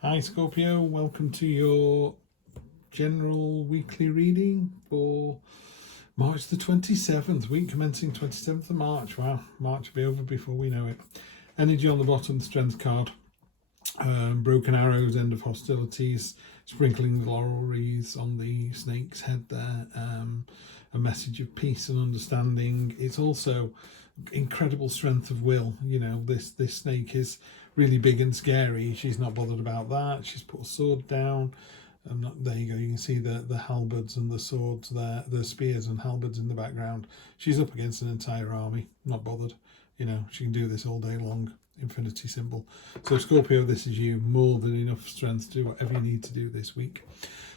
Hi Scorpio, welcome to your general weekly reading for March the 27th, week commencing 27th of March. Wow, March will be over before we know it. Energy on the bottom, strength card, broken arrows, end of hostilities, sprinkling the laurel wreaths on the snake's head there, a message of peace and understanding. It's also incredible strength of will. You know, this snake is really big and scary. She's not bothered about that. She's put a sword down. There you go. You can see the halberds and the swords there, the spears and halberds in the background. She's up against an entire army, not bothered. You know, she can do this all day long. Infinity symbol. So Scorpio, this is you. More than enough strength to do whatever you need to do this week.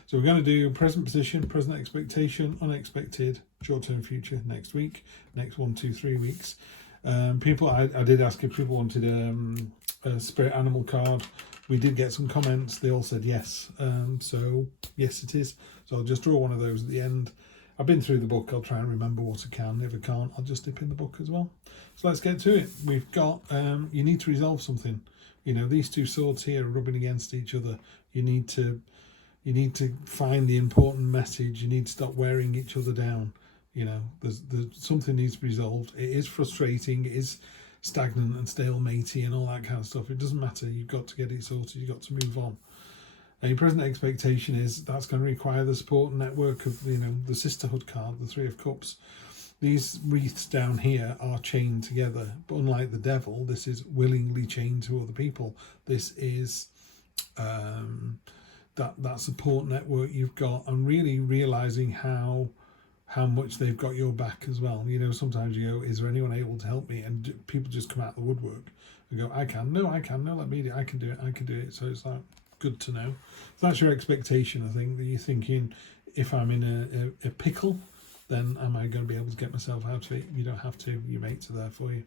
So we're going to do present position, present expectation, unexpected, short-term future next week, next 1, 2, 3 weeks. People, I did ask if people wanted a spirit animal card. We did get some comments. They all said yes. So yes, it is. So I'll just draw one of those at the end. I've been through the book. I'll try and remember what I can. If I can't, I'll just dip in the book as well. So let's get to it. We've got, you need to resolve something. You know, these two swords here are rubbing against each other. You need to find the important message. You need to stop wearing each other down. You know, there's something needs to be resolved. It is frustrating. It is stagnant and stalematey and all that kind of stuff. It doesn't matter. You've got to get it sorted. You've got to move on. And your present expectation is that's going to require the support network of, you know, the sisterhood card, the Three of Cups. These wreaths down here are chained together, but unlike the devil, this is willingly chained to other people. This is that support network you've got, and really realizing how much they've got your back as well. You know, sometimes you go, is there anyone able to help me? And people just come out of the woodwork and go, I can, no, let me do it, I can do it. So it's like, good to know. So that's your expectation, I think, that you're thinking, if I'm in a pickle, then am I going to be able to get myself out of it? You don't have to, your mates are there for you.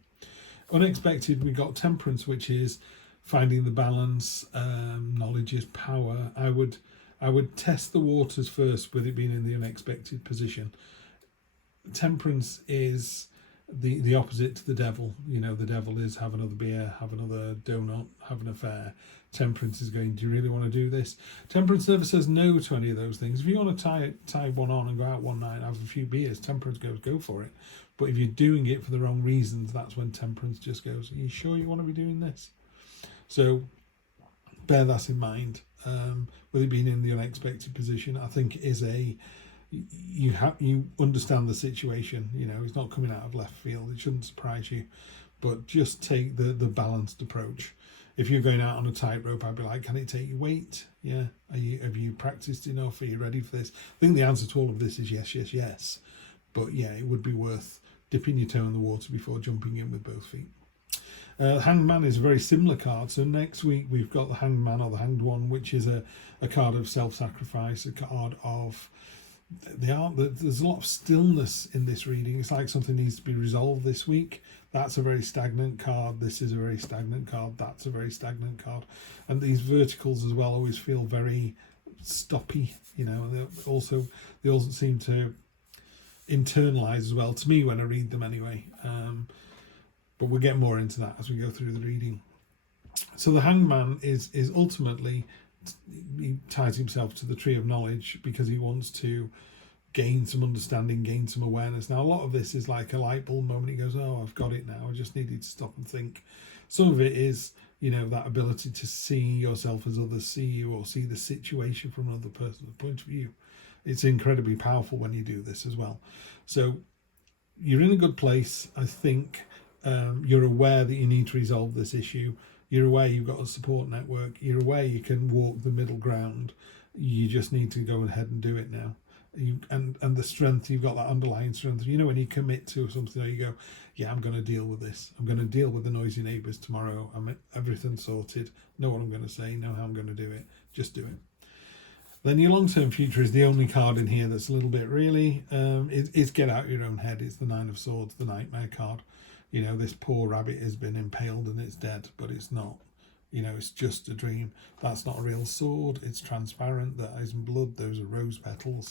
Unexpected, we got temperance, which is finding the balance. Knowledge is power. I would test the waters first with it being in the unexpected position. Temperance is the opposite to the devil. You know, the devil is have another beer, have another donut, have an affair. Temperance is going, do you really want to do this? Temperance never says no to any of those things. If you want to tie one on and go out one night and have a few beers, temperance goes, go for it. But if you're doing it for the wrong reasons, that's when temperance just goes, are you sure you want to be doing this? So bear that in mind. With it being in the unexpected position, I think is you understand the situation. You know, it's not coming out of left field. It shouldn't surprise you, but just take the balanced approach. If you're going out on a tightrope, I'd be like, can it take your weight? Yeah. Have you practiced enough? Are you ready for this? I think the answer to all of this is yes, yes, yes. But yeah, it would be worth dipping your toe in the water before jumping in with both feet. Hanged Man is a very similar card. So next week we've got the Hanged Man, or the Hanged One, which is a card of self-sacrifice, a card of there's a lot of stillness in this reading. It's like something needs to be resolved this week. That's a very stagnant card. This is a very stagnant card. That's a very stagnant card. And these verticals as well always feel very stoppy, you know. And they also seem to internalize as well, to me, when I read them anyway. But we'll get more into that as we go through the reading. So the Hanged Man is ultimately, he ties himself to the Tree of Knowledge because he wants to gain some understanding, gain some awareness. Now, a lot of this is like a light bulb moment. He goes, oh, I've got it now. I just needed to stop and think. Some of it is, you know, that ability to see yourself as others see you, or see the situation from another person's point of view. It's incredibly powerful when you do this as well. So you're in a good place, I think. You're aware that you need to resolve this issue. You're aware you've got a support network. You're aware you can walk the middle ground. You just need to go ahead and do it now. And the strength, you've got that underlying strength. You know, when you commit to something, you go, yeah, I'm going to deal with this. I'm going to deal with the noisy neighbours tomorrow. Everything sorted. Know what I'm going to say. Know how I'm going to do it. Just do it. Then your long-term future is the only card in here that's a little bit really, it's get out your own head. It's the Nine of Swords, the Nightmare card. You know, this poor rabbit has been impaled and it's dead, but it's not. You know, it's just a dream. That's not a real sword. It's transparent. That isn't blood. Those are rose petals.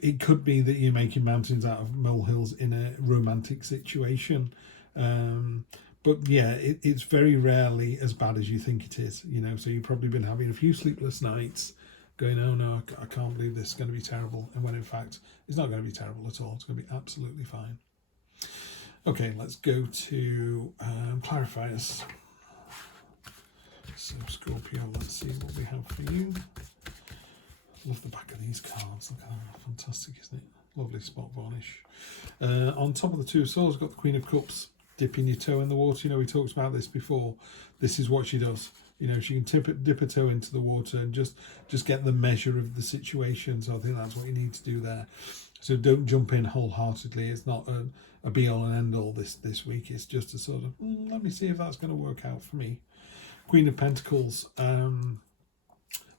It could be that you're making mountains out of molehills in a romantic situation. but yeah, it's very rarely as bad as you think it is, so you've probably been having a few sleepless nights going, oh no, I can't believe this is going to be terrible, and when in fact it's not going to be terrible at all. It's going to be absolutely fine. Okay, let's go to clarifiers. So Scorpio, let's see what we have for you. Love the back of these cards. Look at that, fantastic, isn't it? Lovely spot varnish. On top of the Two of Swords, got the Queen of Cups dipping your toe in the water. We talked about this before. This is what she does. She can dip a toe into the water and just get the measure of the situation. So I think that's what you need to do there. So don't jump in wholeheartedly. It's not a be all and end all this week. It's just a sort of, let me see if that's going to work out for me. Queen of Pentacles.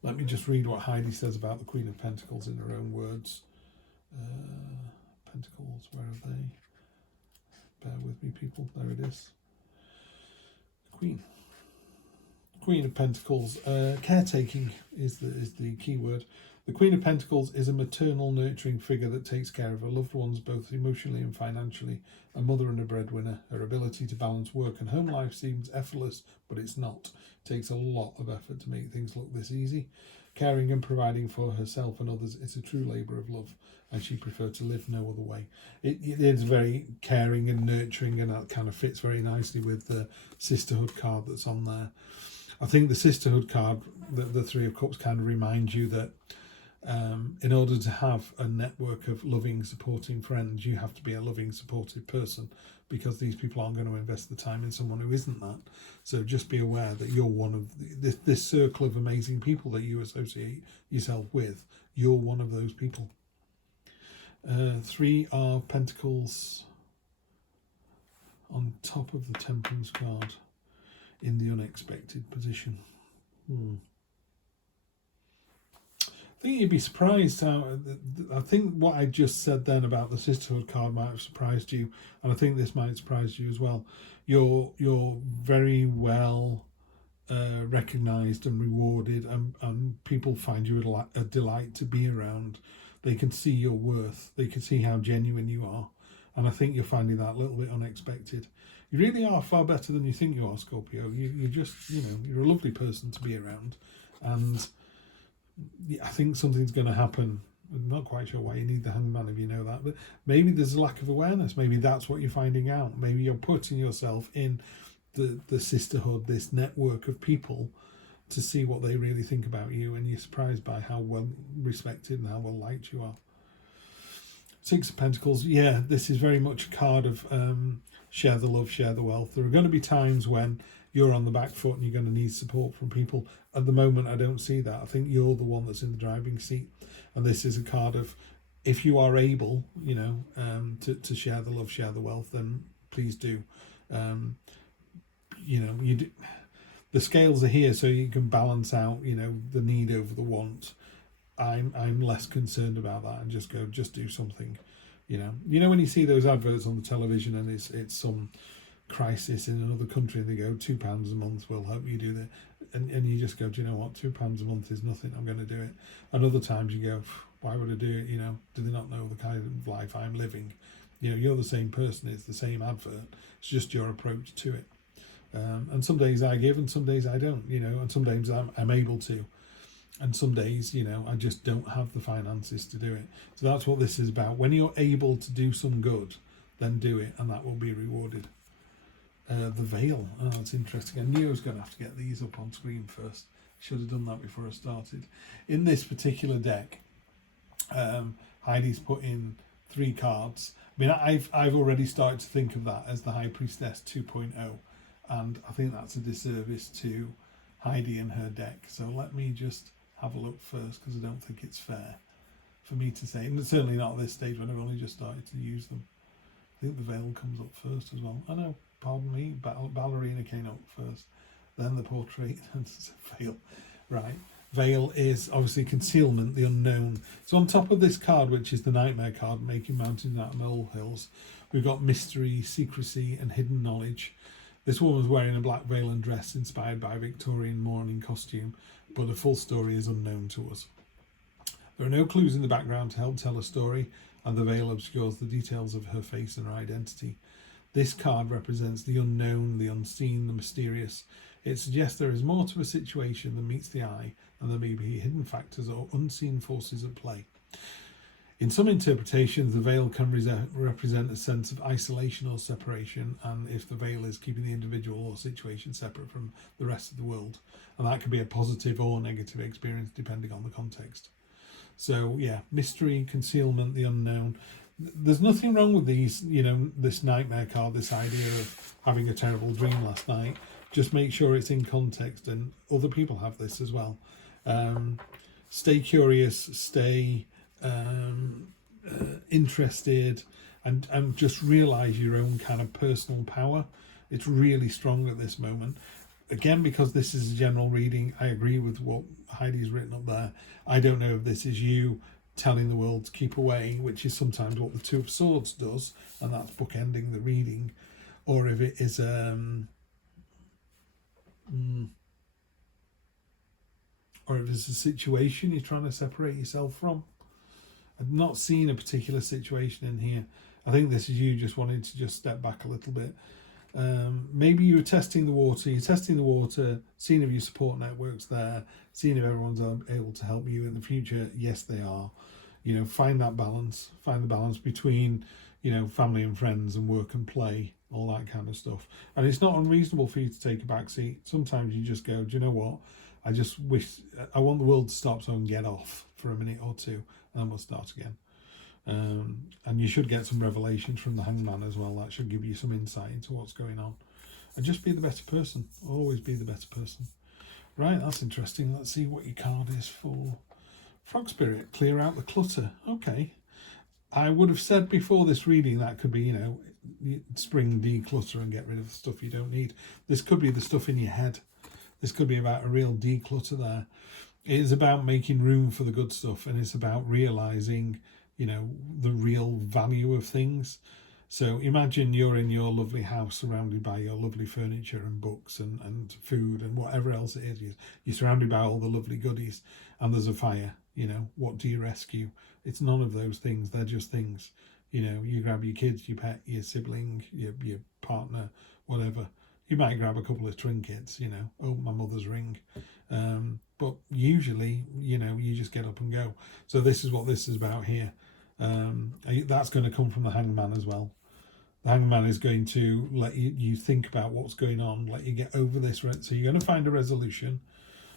Let me just read what Heidi says about the Queen of Pentacles in her own words. Pentacles, where are they? Bear with me, people. There it is. Queen of Pentacles. Caretaking is the key word. The Queen of Pentacles is a maternal, nurturing figure that takes care of her loved ones, both emotionally and financially. A mother and a breadwinner. Her ability to balance work and home life seems effortless, but it's not. It takes a lot of effort to make things look this easy. Caring and providing for herself and others is a true labour of love, and she preferred to live no other way. It is very caring and nurturing, and that kind of fits very nicely with the sisterhood card that's on there. I think the sisterhood card, the Three of Cups, kind of reminds you that in order to have a network of loving, supporting friends, you have to be a loving, supportive person, because these people aren't going to invest the time in someone who isn't that. So just be aware that you're one of this circle of amazing people that you associate yourself with. You're one of those people. Three of Pentacles on top of the Temperance card in the unexpected position. I think you'd be surprised how, I think what I just said then about the sisterhood card might have surprised you, and I think this might surprise you as well. You're very well recognised and rewarded, and people find you a delight to be around. They can see your worth. They can see how genuine you are, and I think you're finding that a little bit unexpected. You really are far better than you think you are, Scorpio. You just, you're a lovely person to be around, and I think something's going to happen. I'm not quite sure why you need the Hangman if you know that, but maybe there's a lack of awareness. Maybe that's what you're finding out. Maybe you're putting yourself in the sisterhood, this network of people, to see what they really think about you, and you're surprised by how well respected and how well liked you are. Six of Pentacles, yeah, this is very much a card of share the love, share the wealth. There are going to be times when you're on the back foot and you're going to need support from people. At the moment, I don't see that. I think you're the one that's in the driving seat, and this is a card of, if you are able, to share the love, share the wealth, then please do. The scales are here so you can balance out, the need over the want. I'm less concerned about that, and just do something. When you see those adverts on the television and it's some crisis in another country and they go, £2 a month will help you do that, and you just go, do you know what, £2 a month is nothing, I'm going to do it. And other times you go, why would I do it? Do they not know the kind of life I'm living? You're the same person, it's the same advert, it's just your approach to it. And some days I give and some days I don't, and some days I'm able to, and some days I just don't have the finances to do it. So that's what this is about. When you're able to do some good, then do it, and that will be rewarded. The Veil, that's interesting. I knew I was going to have to get these up on screen first. Should have done that before I started. In this particular deck, Heidi's put in 3 cards. I mean, I've already started to think of that as the High Priestess 2.0, and I think that's a disservice to Heidi and her deck. So let me just have a look first, because I don't think it's fair for me to say, and certainly not at this stage when I've only just started to use them. I think the Veil comes up first as well. I know, pardon me, Ballerina came up first, then the Portrait, and Veil. Right, Veil is obviously concealment, the unknown. So on top of this card, which is the Nightmare card, making mountains out of molehills, we've got mystery, secrecy, and hidden knowledge. This woman's wearing a black veil and dress inspired by a Victorian mourning costume, but the full story is unknown to us. There are no clues in the background to help tell a story, and the veil obscures the details of her face and her identity. This card represents the unknown, the unseen, the mysterious. It suggests there is more to a situation than meets the eye, and there may be hidden factors or unseen forces at play. In some interpretations, the veil can represent a sense of isolation or separation, and if the veil is keeping the individual or situation separate from the rest of the world, and that can be a positive or negative experience depending on the context. So yeah, mystery, concealment, the unknown. There's nothing wrong with these, this nightmare card, this idea of having a terrible dream last night. Just make sure it's in context, and other people have this as well. Stay curious, stay interested, and just realize your own kind of personal power. It's really strong at this moment. Again, because this is a general reading, I agree with what Heidi's written up there. I don't know if this is you telling the world to keep away, which is sometimes what the Two of Swords does, and that's bookending the reading, or if it is or if it's a situation you're trying to separate yourself from. I've not seen a particular situation in here. I think this is you just wanting to just step back a little bit. Maybe you're testing the water. You're testing the water, seeing if your support network's there, seeing if everyone's able to help you in the future. Yes, they are. Find that balance. Find the balance between, family and friends and work and play, all that kind of stuff. And it's not unreasonable for you to take a back seat. Sometimes you just go, do you know what? I just wish, I want the world to stop so I can get off for a minute or two, and then we'll start again. And you should get some revelations from the Hangman as well. That should give you some insight into what's going on. And just be the better person. Always be the better person. Right, that's interesting. Let's see what your card is for. Frog Spirit, clear out the clutter. Okay. I would have said before this reading that could be, spring declutter and get rid of the stuff you don't need. This could be the stuff in your head. This could be about a real declutter there. It is about making room for the good stuff, and it's about realizing, the real value of things. So imagine you're in your lovely house surrounded by your lovely furniture and books and food and whatever else it is. You're surrounded by all the lovely goodies, and there's a fire. What do you rescue? It's none of those things. They're just things. You grab your kids, your pet, your sibling, your partner, whatever. You might grab a couple of trinkets, my mother's ring. But usually, you just get up and go. So this is what this is about here. That's going to come from the Hangman as well. The Hangman is going to let you think about what's going on, let you get over this. So you're going to find a resolution.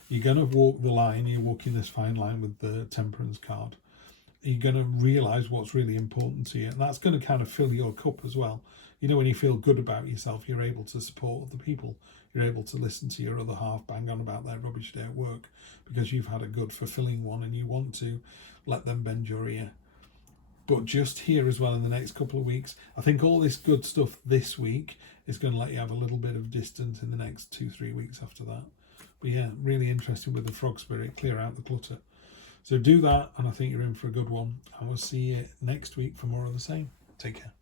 You're going to walk the line. You're walking this fine line with the Temperance card. You're going to realise what's really important to you. And that's going to kind of fill your cup as well. When you feel good about yourself, you're able to support other people. You're able to listen to your other half bang on about their rubbish day at work because you've had a good, fulfilling one and you want to let them bend your ear. But just here as well in the next couple of weeks, I think all this good stuff this week is going to let you have a little bit of distance in the next 2-3 weeks after that. But yeah, really interested with the Frog Spirit, clear out the clutter. So do that, and I think you're in for a good one. And we'll see you next week for more of the same. Take care.